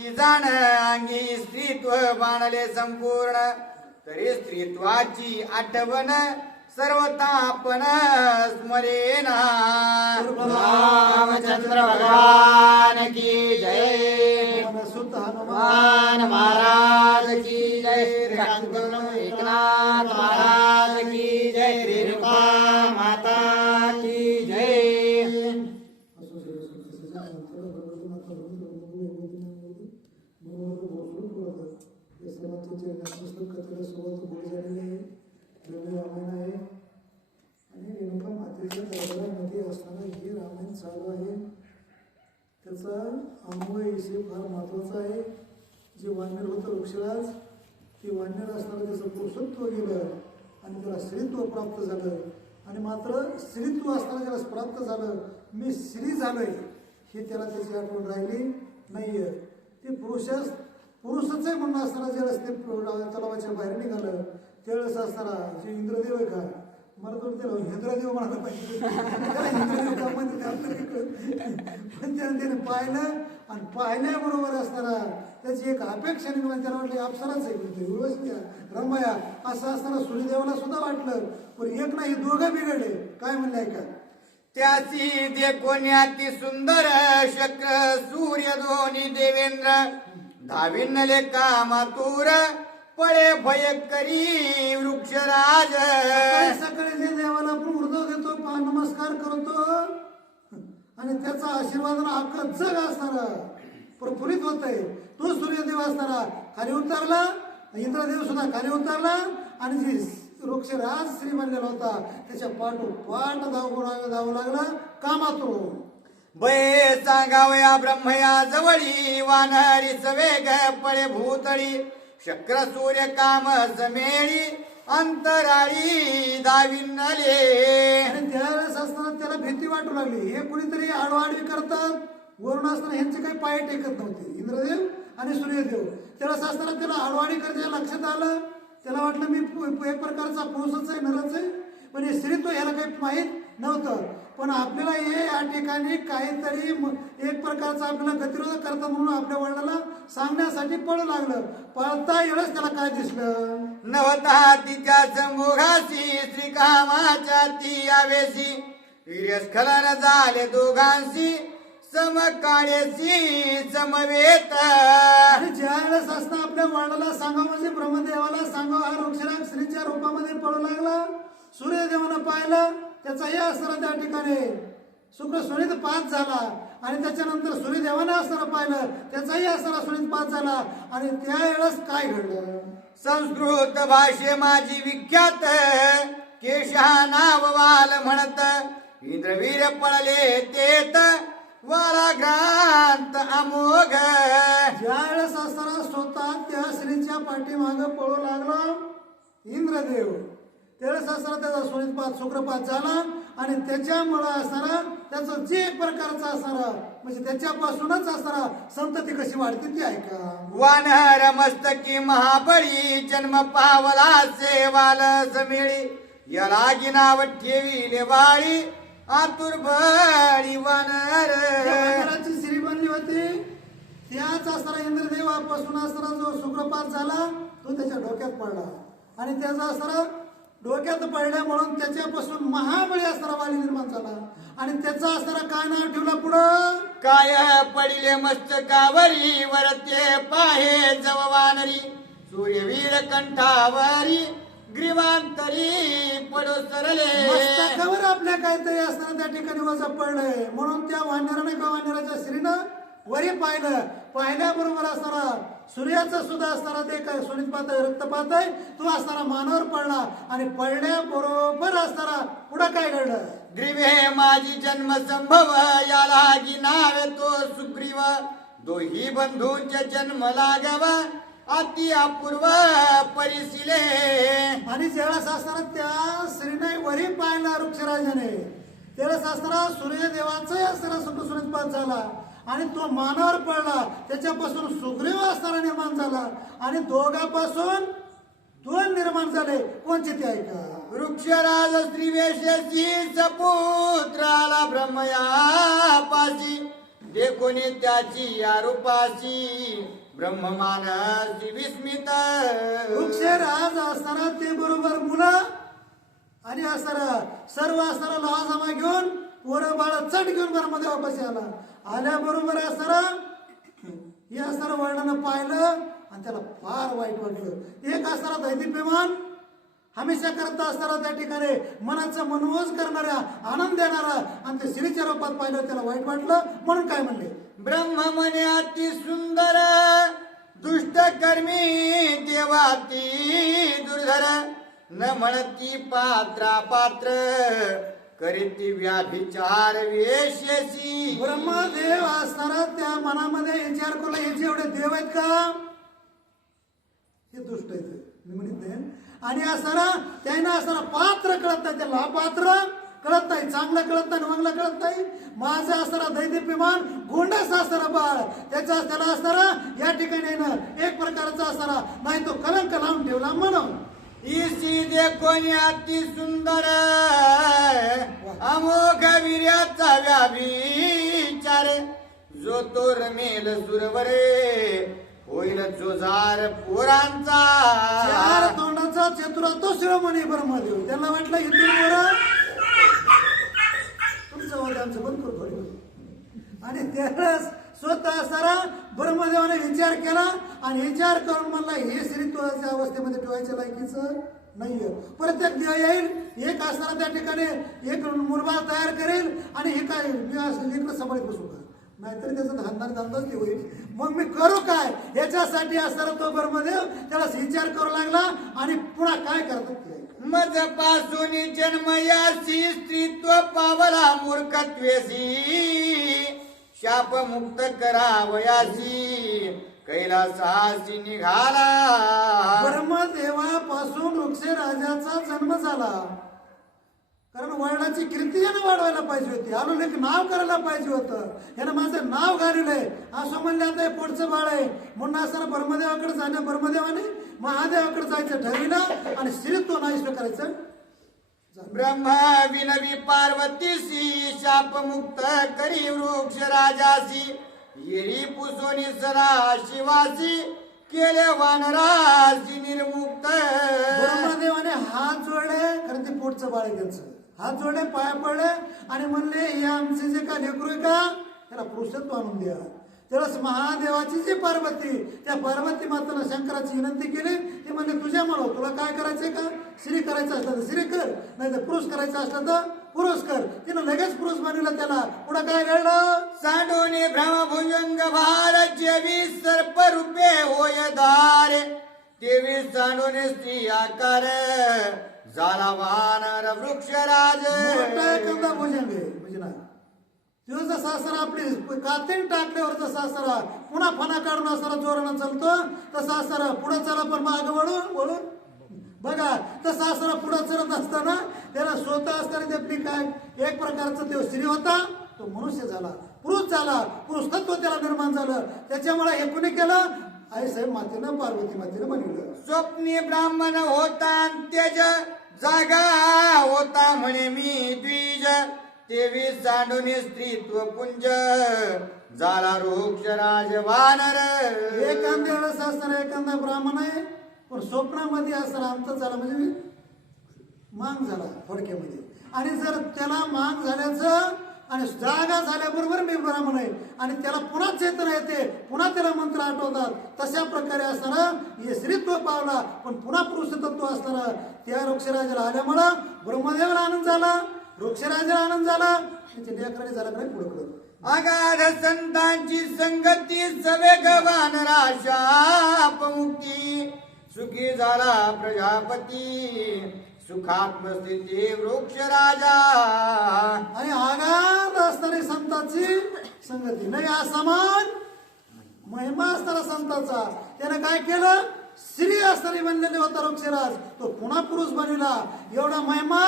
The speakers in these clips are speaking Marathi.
जाण अंगी स्त्रीत्व मानले संपूर्ण, तरी स्त्रीत्वाची आठवण सर्वता आपण स्मरेना. रामचंद्र भगवान की जय. सुत हनुमान महाराज की जय. एकनाथ महाराज की जय. रेणुका माता की जय. आणि रेणुका मातेच्या दरबारामध्ये असताना हे रामायण चालू आहे. त्याचा अन्वय विषय फार महत्त्वाचा आहे. जे वानर होतं वृक्षराज, ते वानर असताना त्याचं पुरुषत्व गेलं आणि त्याला स्त्रीत्व प्राप्त झालं. आणि मात्र स्त्रीत्व असताना त्याला प्राप्त झालं, मी स्त्री झालोय, हे त्याला त्याची आठवण राहिली नाही आहे. ते पुरुषच आहे म्हणून असताना ज्यावेळेस ते तलावाच्या बाहेर निघालं, त्यावेळेस असताना जे इंद्रदेव आहे का, मला तर त्याला इंद्रदेव म्हणायला पाहिजे, पण त्याने पाहिलं आणि पाहिल्याबरोबर असताना त्याची एक अपेक्षा निर्माण, त्याला वाटली अप्सराच आहे कोणतरी उर्वशी रंभाया असं असताना सूर्यदेवाला सुद्धा वाटलं. पण एक नाही, दोघं बिघडले. काय म्हणले ऐका. त्याची दे कोण्याती सुंदर शक्र सूर्य दोन्ही देवेंद्र, धाविनले कामातूर पळे भय करी वृक्षराज. सकाळी जे देवाला आपण उर्दव देतो, नमस्कार करतो आणि त्याचा आशीर्वाद अख्खं जग असणारा प्रफुल्लित होत आहे. तो सूर्यदेव असणारा खाली उतरला, इंद्रदेव सुद्धा खाली उतरला आणि जी वृक्षराज श्री बनलेला होता त्याच्या पाठोपाठ धावू लागला कामातूर. भय सांगावया ब्रह्मया जवळी, वानरीच वेग पळे भूतळी, शक्र सूर्य काम जमेळी अंतराळी दाविनले. आणि त्यावेळेस असताना त्याला भीती वाटू लागली. हे कुणीतरी आडवाडवी करतात, वरून असताना ह्यांचे काही पाय टेकत नव्हते, इंद्रदेव आणि सूर्यदेव. त्यावेळेस असताना त्याला आडवाडी करता लक्षात आलं. त्याला वाटलं मी एक प्रकारचा पुरुषच आहे, नरच आहे, पण हे स्त्रीत्व ह्याला काही माहीत नव्हतं. पण आपल्याला हे या ठिकाणी काहीतरी एक प्रकारचा आपल्याला गतिरोध करता म्हणून आपल्या वडिलांना सांगण्यासाठी पळू लागलं. पळता वेळेस त्याला काय दिसलं. नवता तिच्या संभोगाशी श्रीकामाच्या ती आवेशी, वीर्यस्खलन झाले दोघांशी समकाळेशी समवेत. आणि ज्या वेळेस असता आपल्या वडिलाला सांगा म्हणजे ब्रह्मदेवाला सांगा, हा वृक्षराज स्त्रीच्या रूपामध्ये पळू लागला. सूर्यदेवानं पाहिलं, त्याचाही असताना त्या ठिकाणी शुक्र सुनीत पाच झाला. आणि त्याच्यानंतर सूर्यदेवानं असताना पाहिलं, त्याचाही असताना सुनीत पाच झाला. आणि त्यावेळेस काय घडलं. संस्कृत भाषे माझी विख्यात, केशा नाव वाल म्हणत, इंद्रवीर पळले तेत वाराग्रांत अमोघ. ज्या वेळेस असताना स्वतः त्या स्त्रीच्या पाठीमाग पळू लागला इंद्रदेव, त्यावेळेस असताना त्याचा सुनीतपात शुक्रपात झाला. आणि त्याच्यामुळं असताना त्याचं जे एक प्रकारचं असणार म्हणजे त्याच्यापासूनच असताना संतती कशी वाढते ती ऐका. वानर मस्तकी महाबळी, जन्म पावला सेवाल समेळी, याला गिनाव ठेविले वाळी आतुर बळी वानर. वानराची स्त्री बनली होती. त्याच असताना इंद्रदेवापासून असताना जो शुक्रपात झाला तो त्याच्या डोक्यात पडला. आणि त्याचा असताना डोक्यात पडल्या म्हणून त्याच्यापासून महाबळी असणारा वाली निर्माण झाला. आणि त्याचा असणारा काय नाव ठेवला पुढं. काय पडिले मस्तकावरी, वरते पाहे जववानरी, सूर्यवीर कंठावरी ग्रीवांतरी पडो सरले. मस्तकावर आपल्या काहीतरी असताना त्या ठिकाणी वजन पडलंय म्हणून त्या वानराने किंवा वानराच्या स्त्रीनं वरी पाहिल्याबरोबर असताना सूर्याचं सुद्धा असताना ते काय सुनीतपात रक्तपात आहे तो असताना मानावर पडला. आणि पडल्याबरोबर असताना पुढं काय घडलं. ग्रीवे माझी जन्म संभव, याला गी नावे तो सुग्रीव, दोही बंधूंचे जन्म लागावा अति अपूर्व परिशिले. आणि ज्यावेळेस असताना त्या स्त्रीने वरी पाहिला वृक्षराजाने, त्यावेळेस असताना सूर्यदेवाचाही असताना सुनीतपात झाला. आणि तो मानावर पडला. त्याच्यापासून सुग्रीव असताना निर्माण झाला. आणि दोघांपासून दोन निर्माण झाले. कोणचे ते ऐका. वृक्षराज श्रीवेशेची सपुत्राला ब्रह्मया पाशी, देखोनी त्याची या रूपाशी ब्रह्ममानसी विस्मित. वृक्षराज असताना ते बरोबर मुलं आणि असताना सर्व असताना लहाजमा घेऊन पोरं बाळ चट घेऊन ब्रह्मदेवापाशी आल्याबरोबर असताना हे असताना वर्णानं पाहिलं आणि त्याला फार वाईट वाटलं. एक असताना दैदिप्यमान हमेशा करत असताना त्या ठिकाणी मनाचं मनोज करणाऱ्या आनंद देणारा आणि ते श्रीच्या रूपात पाहिलं त्याला वाईट वाटलं म्हणून काय म्हणले ब्रह्म म्हणे अति सुंदर दुष्ट कर्मी देवाती दुर्धर न म्हणती पात्रा पात्र करीती व्याभिचार वेश्यसी. ब्रह्मदेव असताना त्या मनामध्ये विचार करू हे जे एवढे देव आहेत का हे दुष्ट आहेत मी म्हणत नाही. आणि असताना त्यांना असताना पात्र कळत नाही त्याला पात्र कळत नाही चांगलं कळत नाही मंगलं कळत नाही. माझं असताना दैदिप्यमान गोंडस असताना बाळ त्याचा त्याला असताना या ठिकाणी एक प्रकारचा असताना नाही तो कलंक लावून ठेवला म्हणून ईशी देखोनी अति सुंदर अमोघ वीर्याचा व्याभिचार जो तो रमेल सुरवरे होईल जोजार पोरांचा. चार तोंडाचा चतुरा तो शिरोमणी ब्रह्मदेव त्यांना वाटलं इथून बरं तुमचं वाद आमचं बंद करू थोडी. आणि त्यावेळेस स्वतः सारा ब्रह्मदेवाने विचार केला आणि विचार करून म्हणला हे स्त्रीत्वाच्या अवस्थेमध्ये ठेवायच्या लायकीचं नाहीये. प्रत्येक देव येईल एक असताना त्या ठिकाणी एक मुलबाळ तयार करेल आणि हे काय मी असं लेकरं सांभाळत बसू का नाहीतरी त्याचा धंदाच ते होईल. मग मी करू काय याच्यासाठी असताना तो ब्रह्मदेव त्याला विचार करू लागला आणि पुन्हा काय करतात ते मज पासून जन्मयासी स्त्रीत्व पावला मूर्खत्वेसी शाप मुक्त करावयासी कैलासासी निघाला. ब्रह्मदेवापासून वृक्षराजाचा जन्म झाला कारण वर्णाची कीर्ती यानं वाढवायला पाहिजे होती आलो एक नाव करायला पाहिजे होतं यानं माझं नाव घाललंय असं म्हणले आता हे पुढचं बाळ आहे म्हणून असताना ब्रह्मदेवाकडे जाणं ब्रह्मदेवाने महादेवाकडे जायचं ठरविलं आणि स्त्रीत्व नाहीष्ट करायचं. ब्रह्म विनवी पार्वतीसी शाप मुक्त करी वृक्ष राजासी येरी पुसोनी सरा शिवासी केले वानरासी निर्मुक्त. ब्रह्मदेवाने हात जोडले कारण ते पोटचं बाळ आहे त्यांचं हात जोडले पाया पडले आणि म्हणले हे आमचे जे का लेकरू आहे का त्याला पुरुषत्व आणून द्या. त्यावेळेस महादेवाची जी पार्वती त्या पार्वती माताला शंकराची विनंती केली ते म्हणले तुझ्या मला तुला काय करायचंय का स्त्री करायचं असलं तर स्त्री कर नाही तर पुरुष करायचं असलं तर पुरुष कर. तिनं लगेच पुरुष बनवलं त्याला पुढं काय घडलं सांडोने भ्रमभुजंग भार जेवी सर्प रूपे होय धार देवी सांडोने स्त्री आकार झाला वानर वृक्षराज. मोठा एखादा भुजंग आहे म्हणजे ना तो जसा असताना आपली कातीन टाकल्यावर जसा असताना पुन्हा फणा काढून असताना जोरानं चालतो तसा असताना पुढं चला पण मागं वळून बघा तसा असताना पुढं चलत असताना त्याला स्वतः असताना ते आपली काय एक प्रकारचा तो स्त्री होता तो मनुष्य झाला पुरुष झाला पुरुष तत्व त्याला निर्माण झालं. त्याच्यामुळे हे कुणी केलं आई साहेब मातेनं पार्वती मातेनं बनवलं. स्वप्नी ब्राह्मण होता तेज जागा होता म्हणे मी द्विज तेवी सांडोनी स्त्रीत्व पुंज झाला वृक्षराज वानर. एखाद्या वेळेस असताना एखादा ब्राह्मण आहे पण स्वप्नामध्ये असताना अंत झाला म्हणजे मांग झाला थोडक्यामध्ये आणि जर त्याला मांग झाल्याचं आणि जागा झाल्याबरोबर मी ब्राह्मण आहे आणि त्याला पुन्हा चेतना येते पुन्हा त्याला मंत्र आठवतात तशा प्रकारे असताना हे स्त्रीत्व पावला पण पुन्हा पुरुषतत्व असताना त्या वृक्षराजाला आल्यामुळं ब्रह्मदेवाला आनंद झाला वृक्षराजाला आनंद झाला त्याच्या लेकराने झाला काय पुढं अगाध संतांची संगती सवेग वानरा शापमुक्ती सुखी झाला प्रजापती सुखात्मस्थिती वृक्षराजा. आणि आगाध असणारी संतांची संगती नाही असमान महिमा असणारा संतांचा त्याने काय केलं स्त्री असणारी बनलेली होता वृक्षराज तो पुन्हा पुरुष बनविला. एवढा महिमा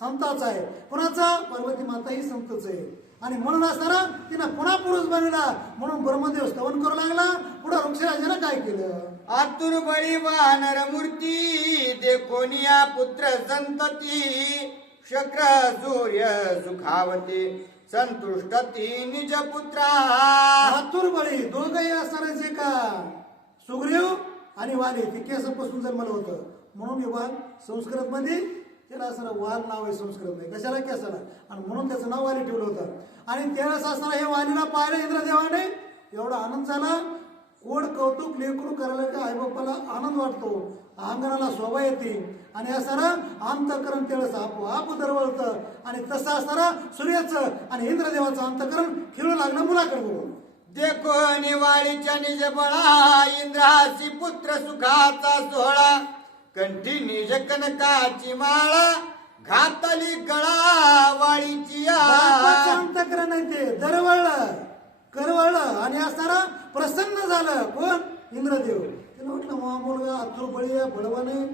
संताचा आहे कुणाचा पार्वती माता ही संतच आहे आणि म्हणून असताना तिनं पुन्हा पुरुष बनविला म्हणून ब्रह्मदेव स्तवन करू लागला. पुढे वृक्षराजानं काय केलं आतुर बळी वानर मूर्ती देखोनिया पुत्र संतती शक्र सूर्य सुखावती संतुष्ट ती निज पुत्रा आतुर बळी दोघही असणारच का सुग्रीव आणि वाली ते केसापासून जन्मलं होतं म्हणून विवाह संस्कृत मध्ये त्याला असणारा वाल नाव आहे संस्कृत मध्ये कशाला केसाला आणि म्हणून त्याचं नाव वाली ठेवलं होतं. आणि त्यावेळेस असणारा हे वालीला पाहिलं इंद्रदेवाने एवढा आनंद झाला. कोड कौतुक लेकरू करायला का आईबापाला आनंद वाटतो अंगणाला शोभा येते आणि असणारा अंतकरण त्यावेळेस आपोआप दरवळतं आणि तसं असणारा सूर्याचं आणि इंद्रदेवाचं अंतकरण खिळू लागलं मुलाकडे बघून. देखो निवाळीच्या निज बळा इंद्रासी पुत्र सुखाचा सोहळा कंठी निज कनकाची माळा घातली गळा वाळीची बापाचं अंतकरण आहे ते दरवळलं करवळलं आणि असणारा प्रसन्न झालं कोण इंद्रदेव. त्याला म्हटलं मा मुलगा अतुर बळी आहे बळवान आहे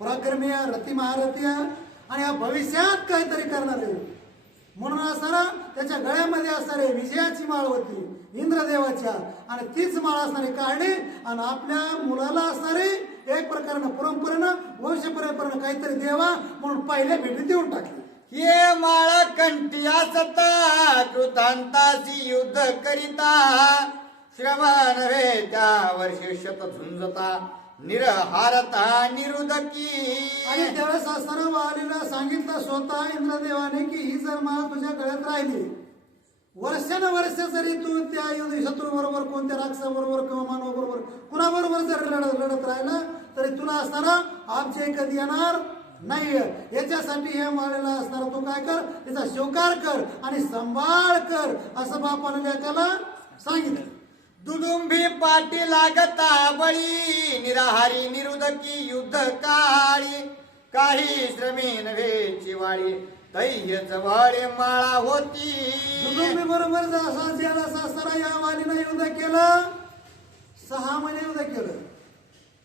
पराक्रमी आहे रती महारथी आहे आणि या भविष्यात काहीतरी करणार आहे म्हणून असणारा त्याच्या गळ्यामध्ये असणारे विजयाची माळ होती इंद्रदेवाच्या आणि तीच माळ असणारी काढली आणि आपल्या मुलाला असणारी एक प्रकारनं परंपरेनं वंश परंपरेनं काहीतरी देवा म्हणून पहिल्या भेटीत देऊन टाकली. ये माळ कंठी असता कृतांतासी युद्ध करिता श्रम नव्हे त्या वर्षी शत झुंजता निरहारता निरुदकी. आणि त्यावेळेस असणारा वालीला सांगितलं स्वतः इंद्रदेवाने की ही जर माळ तुझ्या गळ्यात राहिली वर्षानुवर्ष जरी तू त्या शत्रू बरोबर कोणत्या राक्षसाबरोबर किंवा मानवाबरोबर कुणाबरोबर जर लढत राहिला तरी तुला असणारा आपजे कधी येणार नाही. याच्यासाठी हे माळेला असणारा तू काय कर त्याचा स्वीकार कर आणि सांभाळ कर असं बापाने लेकाला सांगितलं. दुदुंबी पाटी लागता बळी निराहारी निरुदकी युद्ध काळी काही श्रमी नव्हे चिवाळी तैह्य जवळ माळा होती. दुदुंबी बरोबर असणारा या वालीनं युद्ध केलं 6 महिने युद्ध केलं.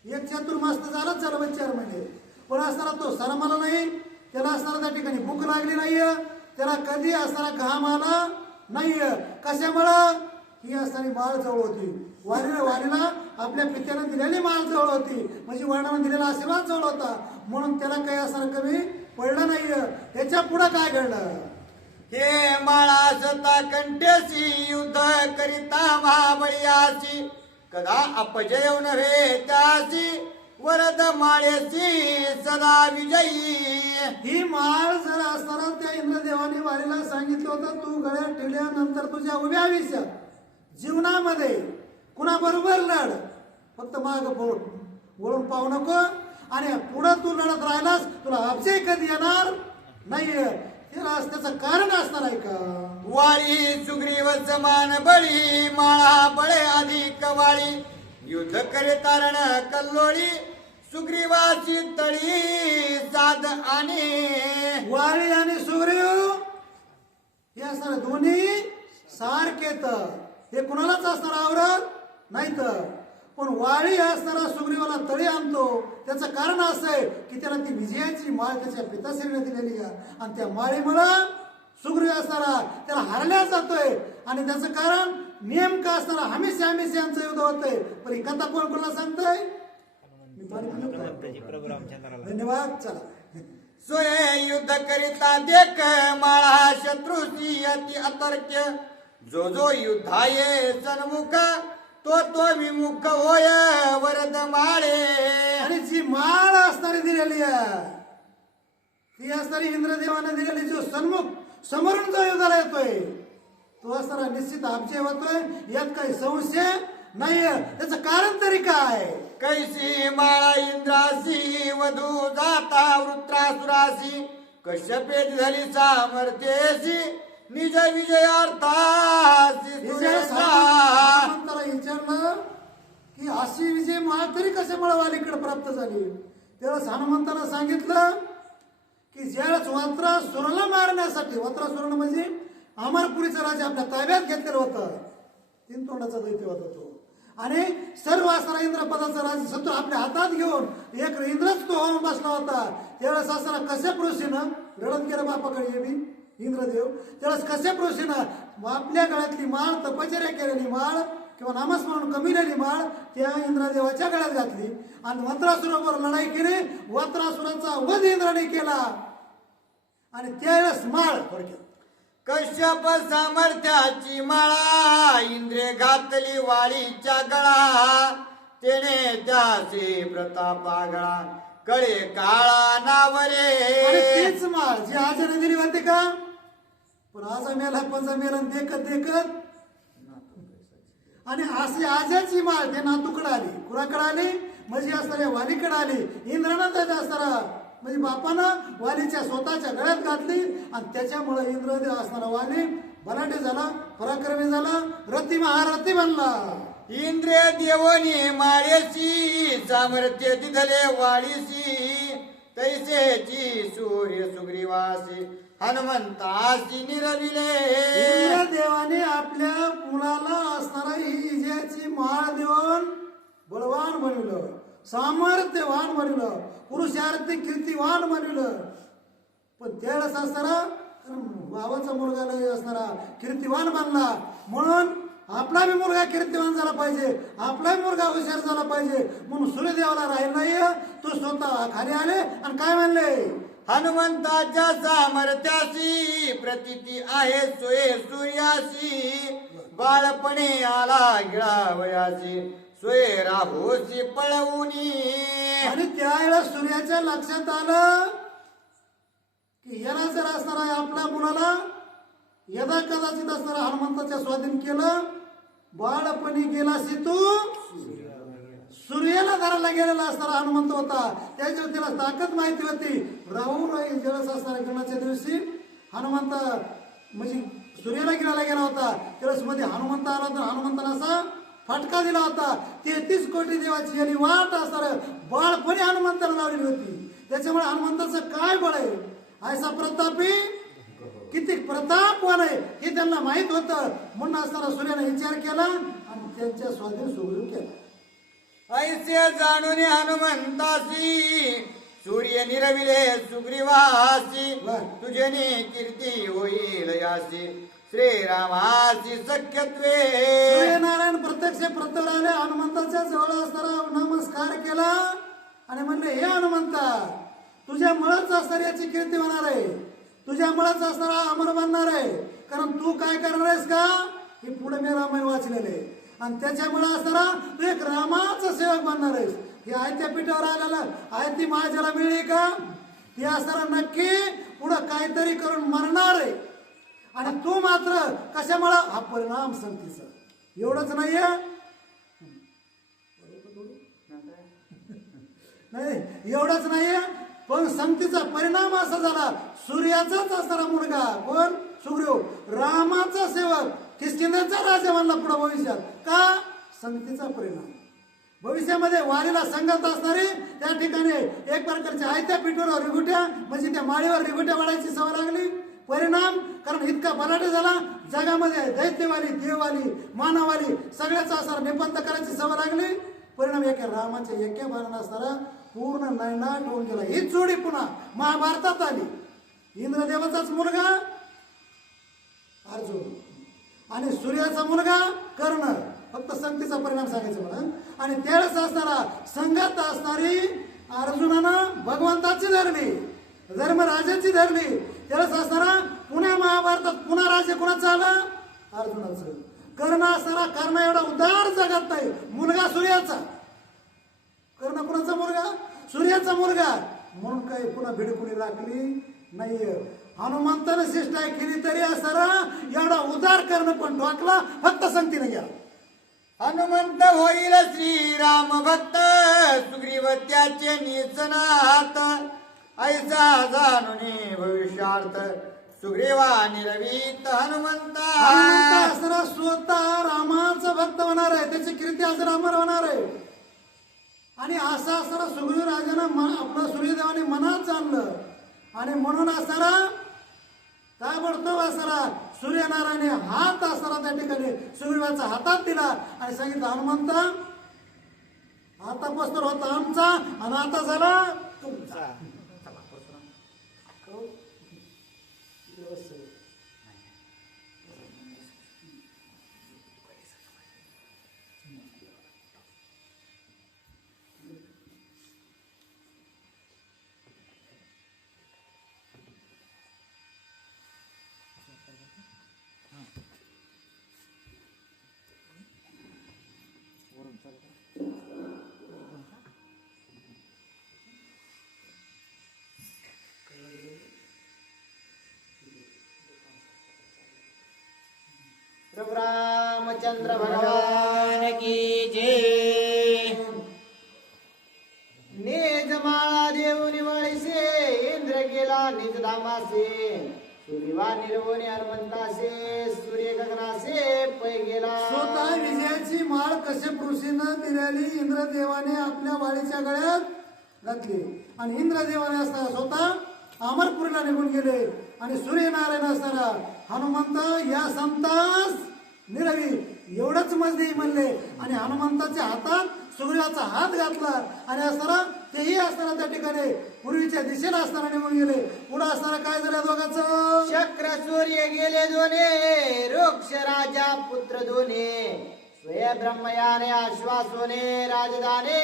एक चातुर्मास झालंच झालं 4 महिने पण असणारा तो सरमाला नाही त्याला असणारा त्या ठिकाणी भूक लागली नाहीये त्याला कधी असणारा घाम आला नाहीये. कशामुळं ही असणारी माळ जवळ होती वालीला आपल्या पित्यानं दिलेली माळ जवळ होती म्हणजे वडिलांना दिलेला आशीर्वाद जवळ होता म्हणून त्याला काही असणार कमी पडलं नाहीये. त्याच्या पुढे काय घडलं हे माळा सता कंठ्यासी युद्ध करिता महाबळीयासी कदा अपजय नव्हे त्यासी वरद माळेसी सदा विजयी. ही माळ जर असताना त्या इंद्रदेवाने वालीला सांगितलं होतं तू गळ्यात ठेवल्यानंतर तुझ्या उभ्या आयुष्यात जीवनामध्ये कुणाबरोबर लढ फक्त माग वळून पाहू नको आणि पुढे तू लढत राहिलास तुला अपजय कधी येणार नाही. त्याचं कारण असणार आहे का वाळी सुग्रीव समान बळी माळा बळे अधिक वाळी युद्ध करे तारण कल्लोळी सुग्रीवाची तळी साध आणि वाळी आणि सुग्रीव हे असणार दोन्ही सारखेत हे कुणालाच असणार आवरत नाही तर पण वाळी असणारा सुग्रीवाला तळी आणतो त्याचं कारण असं आहे की त्याला ती विजयाची माळ त्याच्या पिताश्रीने दिलेली आहे आणि त्या माळीमुळं सुग्रीव असणारा त्याला हरल्या जातोय आणि त्याचं कारण नेमकं असणारा हमेशा यांचं युद्ध होतंय. पण ही कथा कोण कोणाला सांगतोय धन्यवाद. चला सोय युद्ध करिता देख माळा शत्रूची अति अतर्क्य जो जो युद्धाये सन्मुख तो विमुख होय वरद माळे. आणि जी माळ असणारी दिलेली आहे ती असणारी इंद्रदेवाने दिलेली जो सन्मुख समोरून जो युद्धाला येतोय तो असणारा निश्चित अपजय होतोय यात काही संशय नाहीये. त्याचं कारण तरी काय कैसी माळा इंद्रासी वधू जाता वृत्रासुरासी कश्यपे झाली सामर्थ्येसी निज विजयार्थासी विचारलं की अशी विजय माळ तरी कशामुळे वालीकडे प्राप्त झाली. त्यावेळेस हनुमंताला सांगितलं की ज्यावेळेस वत्रासुराला मारण्यासाठी वत्रासुरानं म्हणजे अमरपुरीचा राजा आपल्या ताब्यात घेतलेलं होतं 3 तोंडाचा दैत्य होता तो आणि सर्व असणारा इंद्रपदाचा राज शत्रू आपल्या हातात घेऊन एक इंद्रच तो होऊन बसला होता. त्यावेळेस असणारा कश्यप ऋषीनं रडत गेलं बापाकडे मी इंद्रदेव त्यावेळेस कश्यप ऋषीनं आपल्या गळ्यातली माळ तपश्चर्या केलेली माळ किंवा नामस्मरण कमिलेली माळ त्या इंद्रदेवाच्या गळ्यात घातली आणि वत्रासुरावर लढाई केली. वत्रासुराचा वध इंद्राने केला आणि त्यावेळेस माळ कश्यप सामर्थ्याची माळा इंद्रे घातली वाळीच्या गळा तेने त्याचे प्रताप आगळा कळे काळा आणि नावरे. तीच माळ जी आजाने दिली होती का पण आज मेला पंचा मेला देखत देखत आणि अशी आजाची माळ ते नातूकडे आली कुणाकडे आली म्हणजे असणाऱ्या वालीकडे आली इंद्रानंदाच्या असणारा म्हणजे बापानं वालीच्या स्वतःच्या गळ्यात घातली आणि त्याच्यामुळे इंद्र असणारा वाली बलाढ्य झाला पराक्रमी झाला रती महारथी बनला. इंद्रिय देवनी माळेसी सामर्थ्य दिधले वाळीसी तैसेची सूर्य सुग्रीवासी हनुमंतासी निरविले. इंद्र देवाने आपल्या मुलाला असणारा ही विजयाची माळ देऊन बळवान बनवलं सामर्थ्यवान बनवलं पुरुषार्थी कीर्तिवान बनवलं. पण त्यावेळेस असणारा बाबाचा मुलगा लय असणारा कीर्तिवान बनला म्हणून आपला बी मुलगा कीर्तिवान झाला पाहिजे आपला बी मुलगा हुशार झाला पाहिजे म्हणून सूर्यदेवाला राहील नाही तो स्वतः खाली आले आणि काय म्हणले हनुमंताच्या सामर्थ्यासी प्रतीती आहे सोये सूर्यासी बाळपणे आला गिळावयासी सोये राहोसी पळवूनी. आणि त्यावेळेस सूर्याच्या लक्षात आलं की याला जर असणारा आपल्या मुलाला यदा कदाचित असणारा हनुमंताच्या स्वाधीन केलं बाळपणी गेला तू सूर्याला धरायला गेलेला असणारा हनुमंत होता त्याच्यावर त्याला ताकद माहिती होती. राहू ज्यावेळेस असणाऱ्या गणाच्या दिवशी हनुमंत म्हणजे सूर्याला गिळायला गेला होता त्यावेळेस मध्ये हनुमंत आला तर हनुमंताला असा फटका दिला होता. 33 कोटी देवाची यांनी वाट असणार बाळपणी हनुमंताला लावलेली होती. त्याच्यामुळे हनुमंताचं काय बळ आहे ऐसा प्रतापी किती प्रतापवान आहे हे त्यांना माहित होतं म्हणून असणारा सूर्याने विचार केला आणि त्यांच्या स्वाधीन सुग्रीव केला. ऐसे जाणून हनुमंतासी सूर्य निरविले सुग्रीवासी तुझे कीर्ती होईल यासी श्रीरामासी सख्यत्वे. सूर्यनारायण प्रत्यक्ष प्रतर आले हनुमंताच्या जवळ असणारा नमस्कार केला आणि म्हणले हे हनुमंता तुझ्या मुळाच असणारी याची कीर्ती होणार आहे तुझ्या मुळाच असणारा अमर बनणार आहे कारण तू काय करणार आहेस का हे पुढे मी रामायण वाचलेले आणि त्याच्यामुळे असणारा तू एक रामाचा सेवक बनणार आहेस. हे आयत्या पीठावर आलेलं आयती महाजाला मिळली का ती असणारा नक्की पुढं काहीतरी करून मरणार आहे आणि तू मात्र कशामुळे हा परिणाम संतीचा एवढंच नाहीये नाही एवढंच नाहीये पण संतीचा परिणाम असा झाला सूर्याचाच असणारा मुलगा कोण सुग्रीव रामाचा सेवक किष्किंधेचा राजा बनला पुढे भविष्यात का संगतीचा परिणाम. भविष्यामध्ये वारीला संगत असणारे त्या ठिकाणी एक प्रकारच्या आयत्या पिठोवर रिगुट्या म्हणजे त्या माळीवर रिगुट्या वाढायची सवय लागली. परिणाम कारण इतका बलाढ्य झाला जगामध्ये दैत्यवाली देववाली मानववाली सगळ्याचा असणार निपंत करायची सवय लागली. परिणाम एका रामाच्या एका बाणाने असणारा पूर्ण नायनाट होऊन गेला. ही जोडी पुन्हा महाभारतात आली. इंद्रदेवाचाच मुलगा अर्जुन आणि सूर्याचा मुलगा कर्ण फक्त संगतीचा परिणाम सांगायचा मला आणि त्यावेळेस असणारा संगत असणारी अर्जुनानं भगवंताची धरली धर्मराजाची धरली त्यावेळेस असणारा पुन्हा महाभारतात पुन्हा राज्य कुणाचं आलं अर्जुनाचं. कर्ण असणारा कर्ण एवढा उदार जगात नाही मुलगा सूर्याचा कर्ण कुणाचा मुलगा सूर्याचा मुलगा म्हणून काही पुन्हा भिडकुणी राखली नाहीये. हनुमंतानं शिष्टाय केली तरी असणारा एवढा उदार कर्ण पण ठोकला फक्त संगतीने गेला. हनुमंत होईल श्रीराम भक्त सुग्रीव त्याचे निचनात ऐसा जाणून भविष्यार्थ सुग्रीवा निरवित हनुमंता. हनुमंत असणारा स्वतः रामाचा भक्त होणार आहे त्याची कीर्ती आज रामावर होणार आहे आणि असा असणारा सुग्रीव राजानं आपलं सूर्यदेवाने मनात जाणलं आणि म्हणून असणारा ताबडतोब असणारा सूर्यनारायणे हात असणारा त्या ठिकाणी सुग्रीवाचा हातात दिला आणि सांगितलं हनुमंत आता पस्तर होता आमचा आणि आता झाला तुमचा. चंद्र भगवान की जय. निज माळा देव निवळीसे इंद्र गेला निज धामासे. सूर्यवा निर्वणी हनुमंतासे सूर्य गगनासे पै गेला. स्वतः विजयाची माळ कश्यप ऋषीनं दिलेली इंद्रदेवाने आपल्या वाडीच्या गळ्यात घातली आणि इंद्रदेवाने असताना स्वतः अमरपुरीला निघून गेले आणि सूर्यनारायण असताना हनुमंत या संतास निरवी एवढंच मजदी म्हणले आणि हनुमंताच्या हातात सुग्रीवाचा हात घातला आणि असताना तेही असताना त्या ठिकाणी पूर्वीच्या दिशेला असताना निघून गेले. पुढे असताना काय झालं दोघांचं? चक्र सूर्य गेले दोन्ही वृक्ष राजा पुत्र दोन्ही. स्वय ब्रह्मयाने आश्वासोने राजधाने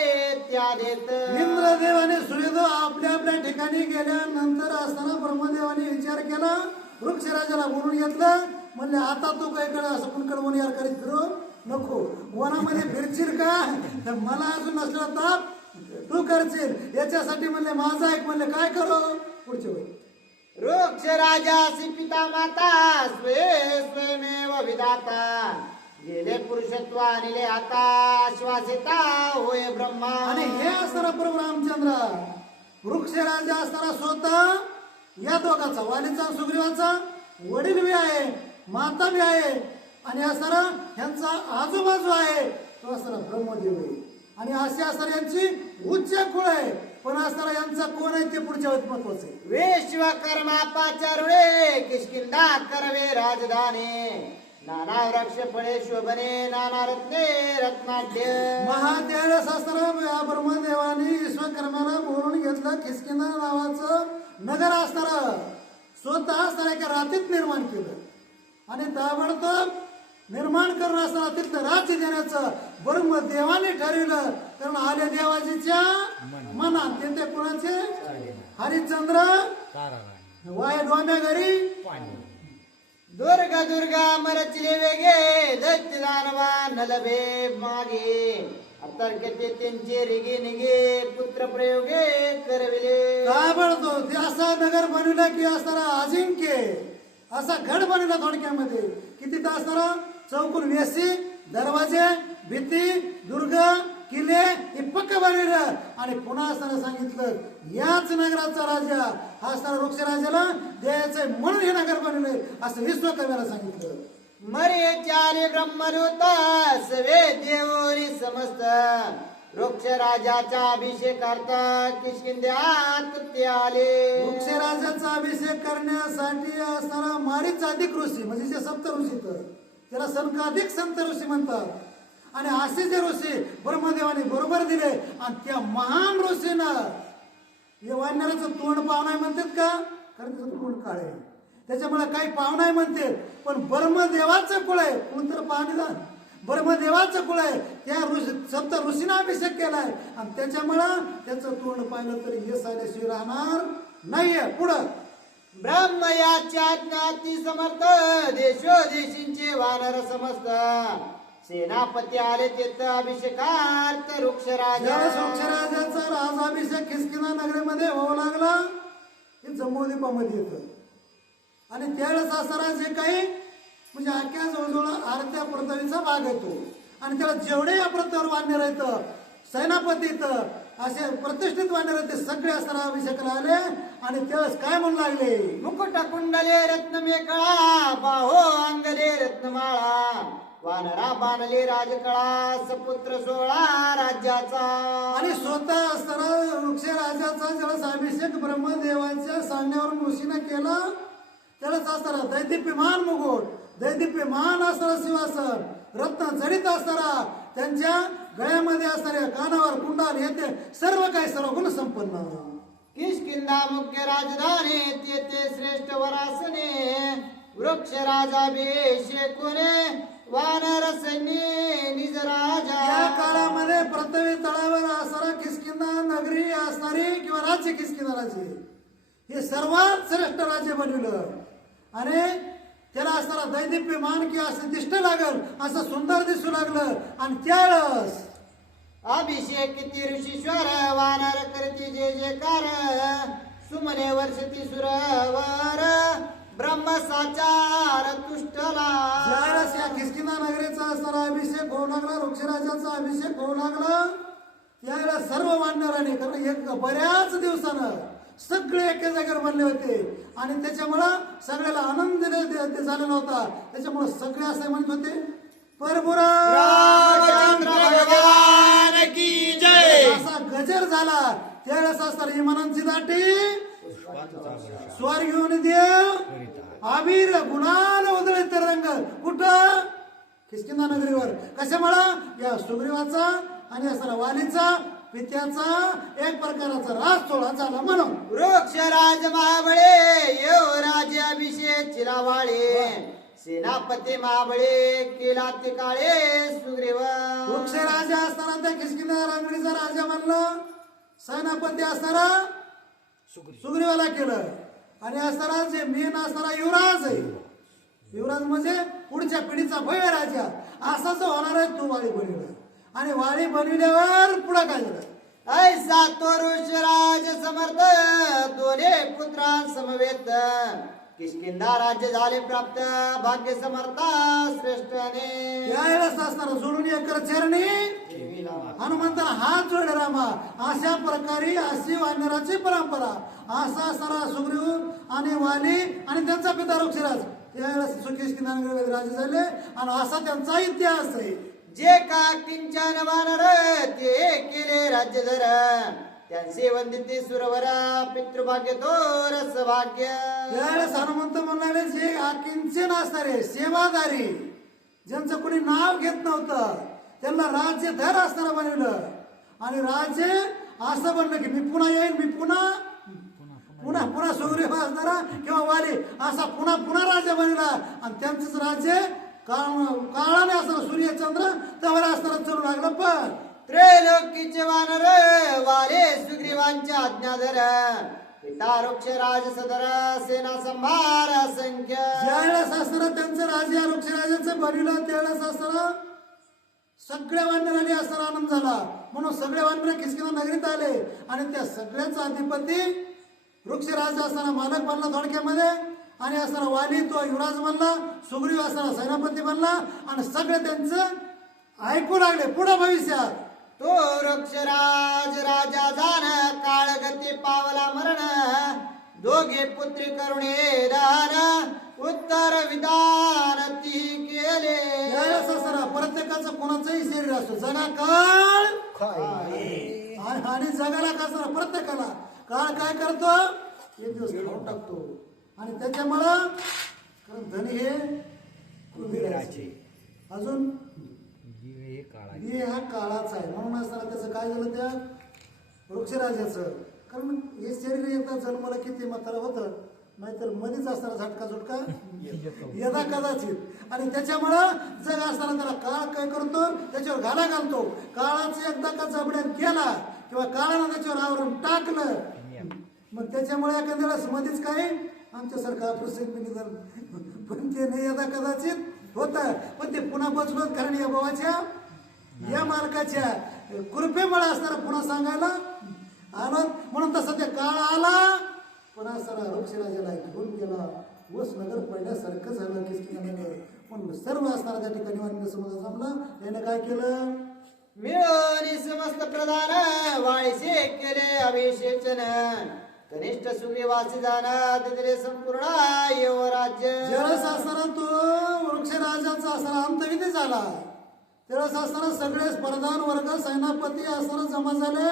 त्या देत. इंद्रदेवाने सूर्यदेव आपल्या आपल्या ठिकाणी गेल्यानंतर असताना ब्रह्मदेवाने विचार केला. वृक्षराजाला बोलून घेतलं. म्हणले आता तू काय कर असं कुणकड वन यार करीत फिरो नको. वनामध्ये फिरशील का तर मला अजून नसला ताप तू करशील याच्यासाठी म्हणले माझा एक. म्हणले काय करू पुढचे वेळी. वृक्ष राजासी पिता माता स्वयमेव विधाता. गेले पुरुषत्व आणले आता आश्वासिता होय ब्रह्मा. आणि हे असताना प्रभू रामचंद्र वृक्ष राजा असताना स्वतः या दोघांचा वालीचा सुग्रीवाचा वडील बी आहे माता बी आहे आणि असताना ह्यांचा आजूबाजू आहे तो असताना ब्रह्मदेव आहे आणि असे असताना यांची उच्च कुळ आहे. पण असताना यांचा कोण आहे ते पुढच्या वेळेत महत्वाचं आहे. विश्वकर्मा पाचारुळे किष्किंधा करवे राजधानी. नाना वृक्ष फळे शोभने नाना रत्ने रत्नाढ्य. महादेवस असताना ब्रह्मदेवाने विश्वकर्माला बोलून घेतलं. किष्किंधा नावाचं नगर असताना स्वतः असताना एका रात्रीत निर्माण केलं आणि ताबडतोब निर्माण करून असताना तिथलं राज्य देण्याचं ब्रह्मदेवाने ठरविलं. कारण आले देवाजीच्या मनात ते कोणाचे हरिश्चंद्र वाय डोम्या घरी दुर्गा दुर्गा मरचले वेगे दैत्य दानवा नलभे मागे. अतर्कते त्यांचे रिगे निगे पुत्र प्रयोगे करविले. ताबडतोब ते असा नगर बनविला की असताना अजिंक्य असा गड बनविला. थोडक्यामध्ये किती तास असताना चौकून वेसी दरवाजे भीती दुर्ग किल्ले हे पक्क बनविलं आणि पुन्हा असताना सांगितलं याच नगराचा राजा हा असताना वृक्ष राजाला द्यायचंय म्हणून हे नगर बनवलंय असं विश्वकर्म्याला सांगितलं. मरे चारे ब्रह्मरूत सवे देवोरी समस्त. वृक्ष राजाचा अभिषेकार्थ किष्किंध्यात ते आले. वृक्ष राजाचा अभिषेक करण्यासाठी असताना मारीचाधिक ऋषी म्हणजे जे सप्त ऋषी तर त्याला संकाधिक संत ऋषी म्हणतात. आणि असे जे ऋषी ब्रह्मदेवाने बरोबर दिले आणि त्या महान ऋषीनं हे वानराचं तोंड पावनाय म्हणतात का कारण त्याचं तोंड काळ आहे त्याच्यामुळे काही पावनाय म्हणते. पण ब्रह्मदेवाचं कुळ आहे कोणतर पाहणीदान ब्रह्मदेवाचं कुळ आहे त्या ऋषी सप्त ऋषीनं अभिषेक केलाय आणि त्याच्यामुळं त्याचं तोंड पाहिलं तरी हे सायल्याशिवाय राहणार नाहीये. पुढं ब्रह्म याच्या ज्ञाती समर्थ देशोदेशींचे वानर समस्त. सेनापती आले तेथ अभिषेकार्थ वृक्ष राजा. वृक्ष राजाचा राजाभिषेक किष्किंधा नगरीमध्ये होऊ लागला हे जम्मूद्वीपामध्ये येतं आणि त्यावेळेस असणारा जे काही म्हणजे अख्ख्या जवळजवळ अर्ध्या पृथ्वीचा भाग येतो आणि त्याला जेवढे या पृथ्वीवर वानर येतं सेनापती येतं असे प्रतिष्ठित वानर ते सगळे असताना अभिषेकाला आले आणि त्यावेळेस काय म्हणू लागले. मुकुट कुंडले रत्न मेकळा बाहो अंगले रत्नमाळा. वानरा बाणले राजकळा सपुत्र 16 राज्याचा. आणि स्वतः असताना वृक्ष राजाचा ज्यावेळेस अभिषेक ब्रह्मदेवाच्या सांगण्यावरून ऋषीने केला त्यावेळेस असताना दैदिप्यमान मुकुट दैदिप्यमान असताना सिंहासन रत्न जडित असताना त्यांच्या गळ्यामध्ये असणाऱ्या कानावर कुंडाल येते सर्व काही सर्व गुण संपन्न. किष्किंधा मुख्य राजधानी तेथे श्रेष्ठ वरासने. वृक्ष राजाभिषेकुने वानर सैन्य निज राजा. या काळामध्ये पृथ्वी तळावर असणारा किष्किंधा नगरी असणारी किंवा राज्य किष्किंधा राज्य हे सर्वात श्रेष्ठ राज्य बनविलं आणि त्याला असणारा दैदिप्यमान किंवा असं दिष्ट लागल असं सुंदर दिसू लागलं. आणि त्यावेळेस अभिषेक किती ऋषीश्वर वानर करती जे जे कार. सुमने वर्षती सुरवर ब्रह्मसाचार तुष्टला. ज्यावेळेस या किष्किंधा नगरीचा असणारा अभिषेक होऊ लागला, वृक्षराजाचा अभिषेक होऊ लागला, त्यावेळेला सर्व वानरांनी, कारण एक बऱ्याच दिवसानं सगळे एका जागेवर बनले होते आणि त्याच्यामुळं सगळ्याला आनंद झालेला होता. त्याच्यामुळे सगळे असे म्हणत होते, रामचंद्र भगवान की जय. असा गजर झाला. त्यावेळेस असणार इमानांची दाटी स्वर घेऊन देव आबीर गुलाल उधळे तरंग कुठं किष्किंधा नगरीवर. कशामुळं या सुग्रीवाचा आणि असणारा वालीचा पित्याचा एक प्रकारचा राज सोहळा झाला म्हणून. वृक्षराज महाबळे युवराज अभिषेक चिरावाळे सेनापती महाबळे केला ते काळे सुग्रीव. वृक्षराजा असताना त्या किष्किंधा नगरीचा राजा म्हणलं, सेनापती असताना सुग्रीवाला केलं आणि असताना जे मेन असणारा युवराज आहे, युवराज म्हणजे पुढच्या पिढीचा भय राजा, असाच होणार आहे. तू वाळी बनवलं आणि वाळी बनविल्यावर पुढं काय झालं, ऐसा तो ऋषराज समर्थ दोन्ही पुत्रां समवेत किष्किंधा राज्य झाले प्राप्त भाग्य समर्था श्रेष्ठने. त्यावेळेस असताना जोडून एकर चरणी हनुमंताला हात जोड रामा. अशा प्रकारे अशी वानराची परंपरा. असा असणारा सुग्रीव आणि वाली आणि त्यांचा पिता वृक्षराज त्यावेळेस किष्किंधा नगरीमध्ये राजे झाले आणि असा त्यांचा इतिहास आहे. जे का किंचन वानर ते केले राज्य धर त्यांचे वंदिते सुरवर पितृभाग्य तो रसभाग्य. त्यावेळेस हनुमंत म्हणाले, जे आकिंचन असणारे सेवादारी ज्यांचं कोणी नाव घेत नव्हतं त्यांना राज्य धर असणारा बनवलं आणि राज्य असं बनलं की मी पुन्हा येईल, मी पुन्हा पुन्हा पुन्हा सुग्रीव असणारा किंवा वाली असा पुन्हा पुन्हा राज्य बनला आणि त्यांचंच राज्य काळाने असणार सूर्यचंद्र त्यावर असताना चलू लागलं. पण त्रैलोकीचे वानर वारे सुग्रीवांच्या आज्ञाधर पिता वृक्षराज सदर सेना संभार असंख्य. ज्यावेळेस असताना त्यांचं राज्य वृक्षराजाचं बनवलं त्यावेळेस असताना सगळ्या वानरांनी असताना आनंद झाला. म्हणून सगळे वानर किष्किंधा नगरीत आले आणि त्या सगळ्यांचा अधिपती वृक्षराज असताना मालक बनला थोडक्यामध्ये आणि असताना वाली तो युवराज बनला, सुग्रीव असताना सेनापती बनला आणि सगळे त्यांचं ऐकू लागले पुढे भविष्यात. तो वृक्षराज राजा जाण काळगती पावला मरण दोघे पुत्री करुणे दान उत्तर विधान ती केले. त्यावेळेस असताना प्रत्येकाचं कोणाचंही शरीर असतो जगा काळ आणि जगाला कसं प्रत्येकाला काळ काय करतो, एक दिवस खाऊन टाकतो आणि त्याच्यामुळं धनी हे कुबेराचे. अजून हे हा काळाचा आहे म्हणून असताना त्याचं काय झालं त्या वृक्षराजाचं, कारण हे शरीर येतात जन्माला किती म्हातारा होतं नाहीतर मध्येच असताना झटका झुटका यदा कदाचित आणि त्याच्यामुळं जग असताना त्याला काळ काय करतो त्याच्यावर घाला घालतो. काळाचं एकदा का जबड्यात गेला किंवा काळानं त्याच्यावर आवरून टाकलं मग त्याच्यामुळे एखाद्या वेळेस मध्येच काय आमच्यासारखा प्रसंग निधन पण ते नाही यदा कदाचित होत पण ते पुन्हा बचलोत कारण या भावाच्या या मालकाच्या कृपेमुळे असताना पुन्हा सांगायला आलो म्हणून तसं ते काळ आला पुन्हा सरा वृक्षराजाला घेऊन गेला. वस नगर पडल्यासारखं झालं किष्किंधा नगर पण सर्व असणारा त्या ठिकाणी वानर समाज जमला. याने काय केलं मिळून समस्त प्रधान वाळीचे केले अभिषेचन कनिष्ठ सुग्रीवासी जाणं दिले संपूर्ण युवराज्य. ज्यावेळेस असताना तो वृक्षराजाचा असताना अंतविधी झाला त्यावेळेस असताना सगळे प्रधान वर्ग सेनापती असताना जमा झाले.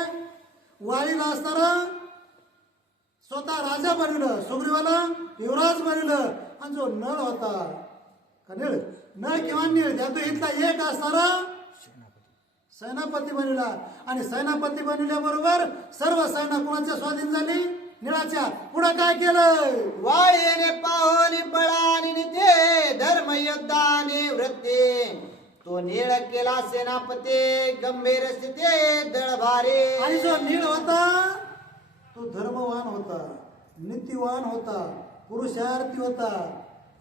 वालीला असताना स्वतः राजा बनवलं, सुग्रीवाला युवराज बनवलं आणि जो नळ होता का नळ किंवा निळ त्यातून इथला एक असणारा सेनापती बनवला आणि सेनापती बनवल्याबरोबर सर्व सेना कोणाच्या स्वाधीन झाली निळाच्या. पुढं काय केलं वाळीने पाहोनी बळानी निते धर्म योद्धाने वृत्ती तो नीळ केला सेनापती गंभीर स्थिती दळभारी. आणि जो नीळ होता तो धर्मवान होता, नीतिवान होता, पुरुषार्थी होता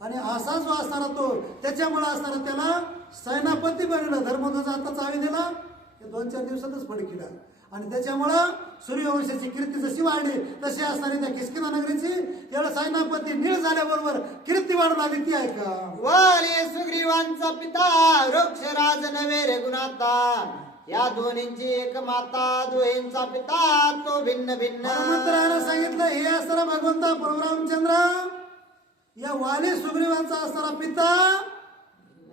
आणि असा जो असणारा तो त्याच्यामुळे असणारा त्याला सेनापती बनवलं. धर्मध्वज आता चावी दिला 2-4 दिवसातच फडकिला आणि त्याच्यामुळं सूर्यवंशाची कीर्ती जशी वाढली तशी असणारी त्या किष्किंधा नगरीची त्यावेळेस सैनापती नीळ झाल्याबरोबर कीर्ती वाढून आली ती आहे का? वाले सुग्रीवांचा पिता वृक्षराज नवे रघुनाथा, या दोन्हींची एक माता, दोहींचा पिता तो भिन्न भिन्न. हनुमंतरायानं सांगितलं हे असताना भगवंता परशुरामचंद्र या वाली सुग्रीवांचा असणारा पिता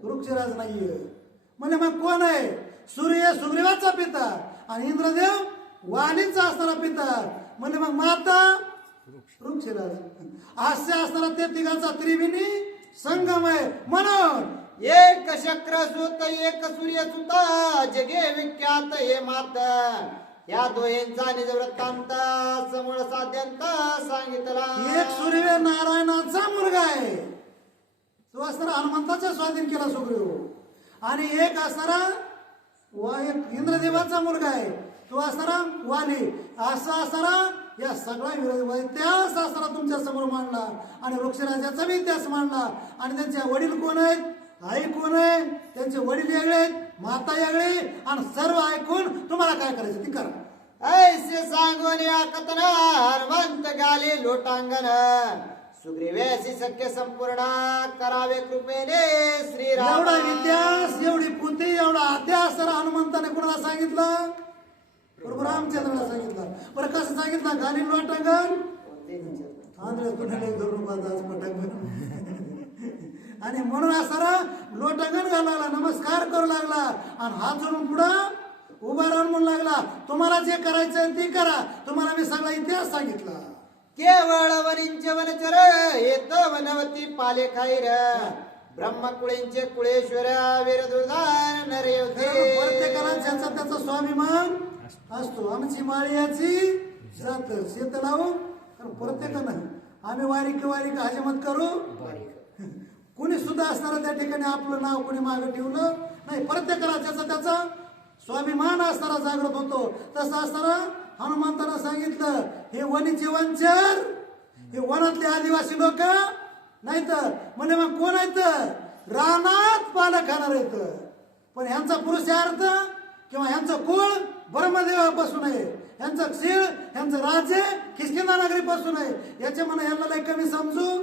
वृक्षराज नाहीये. म्हणजे मग कोण आहे? सूर्य सुग्रीवाचा पिता आणि इंद्रदेव वालीचा असणारा पिता, म्हणजे मग माता वृक्षराज. हास्य असणारा ते तिघांचा त्रिवेणी संगम आहे. म्हणून एक शक्र सुत एक सूर्य सुत, जगे विख्यात हे मात. या दोहींचा निज वृत्तांत समूळ साध्यंत सांगितला. एक सूर्य नारायणाचा मुलगा आहे, तो असणारा हनुमंताचा स्वाधीन केला सुग्रीव. आणि एक असणारा एक इंद्रदेवाचा मुलगा आहे, तो असणारा वाली. असा असणारा या सगळा विरोध इतिहास असणारा तुमच्या समोर मांडला आणि वृक्षराजाचा बी इतिहास मांडला. आणि त्यांचे वडील कोण आहेत, आई कोण आहे, त्यांचे वडील वेगळे आहेत, माता वेगळी, आणि सर्व ऐकून तुम्हाला काय करायचं ती करा. ऐसे सांगून या कथन हनुमंत गाले लोटांगण. सुग्रीवेशी सख्य संपूर्ण करावे कृपेने श्रीराम. एवढा इतिहास, एवढी पुती, एवढा अध्यास जर हनुमंताने कुणाला सांगितलं? प्रभू रामचंद्राला सांगितलं. बरं कसं सांगितलं? घालील लोटांगण आंधळे कुणाला धरून आज पटांगण. आणि म्हणून असणारा लोटांगण घालायला लागला, नमस्कार करू लागला आणि हात जोडून पुढं उभा राहून म्हणू लागला, तुम्हाला जे करायचं ते करा, तुम्हाला मी सगळा इतिहास सांगितला. केवळ वनींचे वनचर येत वनवती पाले खाईर. ब्रह्मकुळींचे कुळेश्वर वीरदुर्धान नरयोधे. प्रत्येकाला ज्याचा त्याचा स्वाभिमान असतो. आमची माळी याची जात शेत लावू, कारण प्रत्येकानं आम्ही वारीक हजमत करू. कुणी सुद्धा असणारा त्या ठिकाणी आपलं नाव कोणी मागे ठेवलं नाही. प्रत्येकाला ज्याचा त्याचा स्वाभिमान असणारा जागृत होतो. तसं असणारा हनुमंतानं सांगितलं, हे वनीचे वंचर, हे वनातले आदिवासी लोक नाही तर म्हणजे मग कोण आहेत? रानात पानं खाणार आहेत. पण ह्यांचा पुरुषार्थ किंवा ह्यांचं कुळ ब्रह्मदेवापासून आहे, ह्यांचं क्षीर, ह्यांचं राज्य किष्किंधा नगरीपासून आहे. याचे म्हणा यांना लय कमी समजू,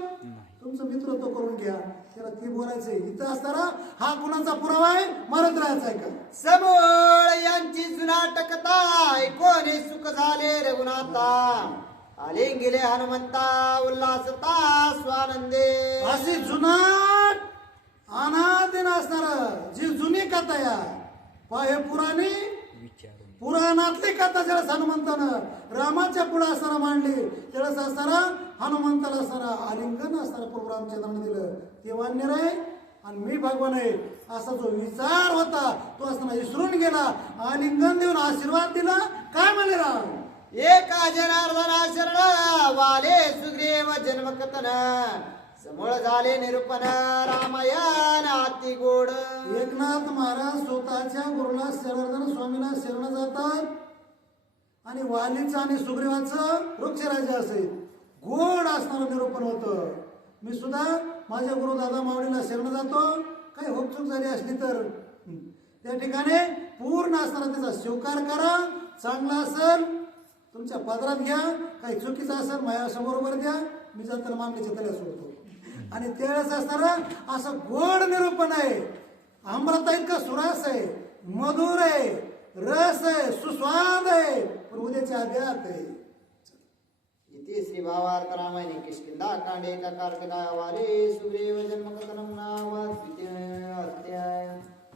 तुमचं मित्रत्व करून घ्या. त्याला ती बोलायचंय. इथं असताना हा कुणाचा पुरावा आहे? मरत राहायचा आहे का? समोळ यांची जुनाटकता ऐकोने सुख झाले रघुनाथा. आले गेले हनुमंता उल्हासता स्वानंदे. अशी जुनाट अनादिन असणार जी जुनी कथा या हे पुराणी पुराणातली कथा ज्यावेळेस हनुमंतानं रामाच्या पुढे असताना मांडली, त्यावेळेस असताना हनुमंताला असताना आलिंगन असताना प्रभू रामचंद्राने दिलं. ते वान्यर आहे आणि मी भगवान आहे असा जो विचार होता तो असताना विसरून गेला. आलिंगन देऊन आशीर्वाद दिला. काय म्हणले राम? एका जनार्दना शरण वाले सुग्रीव जन्मकथन. समूळ झाले निरूपण रामायण अति गोड. एकनाथ महाराज स्वतःच्या गुरुला जनार्दन स्वामीला शरण जातात आणि वालीचं आणि सुग्रीवाचं वृक्षराज असेल गोड असणारं निरूपण होतं. मी सुद्धा माझ्या गुरु दादा माऊलीला शरण जातो. काही होपचूक झाली असली तर त्या ठिकाणी पूर्ण असताना त्याचा स्वीकार करा. चांगला असेल तुमच्या पदरात घ्या, काही चुकीचं असेल माझ्या बरोबर द्या, मी जाताना मागणीच्या तल्या सोडतो. आणि त्यावेळेस असणारं असं गोड निरूपण आहे. अमृता इतका सुरास आहे, मधुर आहे, रस आहे, सुस्वाद आहे, पण उद्याची अध्यात आहे. इति श्री भावार्थ रामायणे किष्किंधा कांडे एका कार्तिका वाले सुग्रीव जन्मकथनम नाम द्वितीय अध्याय.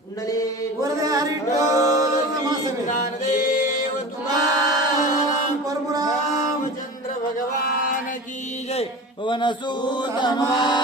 कुंडली वरदे हरिटोल नमस्ते. ज्ञानदेव तुकाराम परशुराम चंद्र भगवान की जय. पवन सुत हनुमान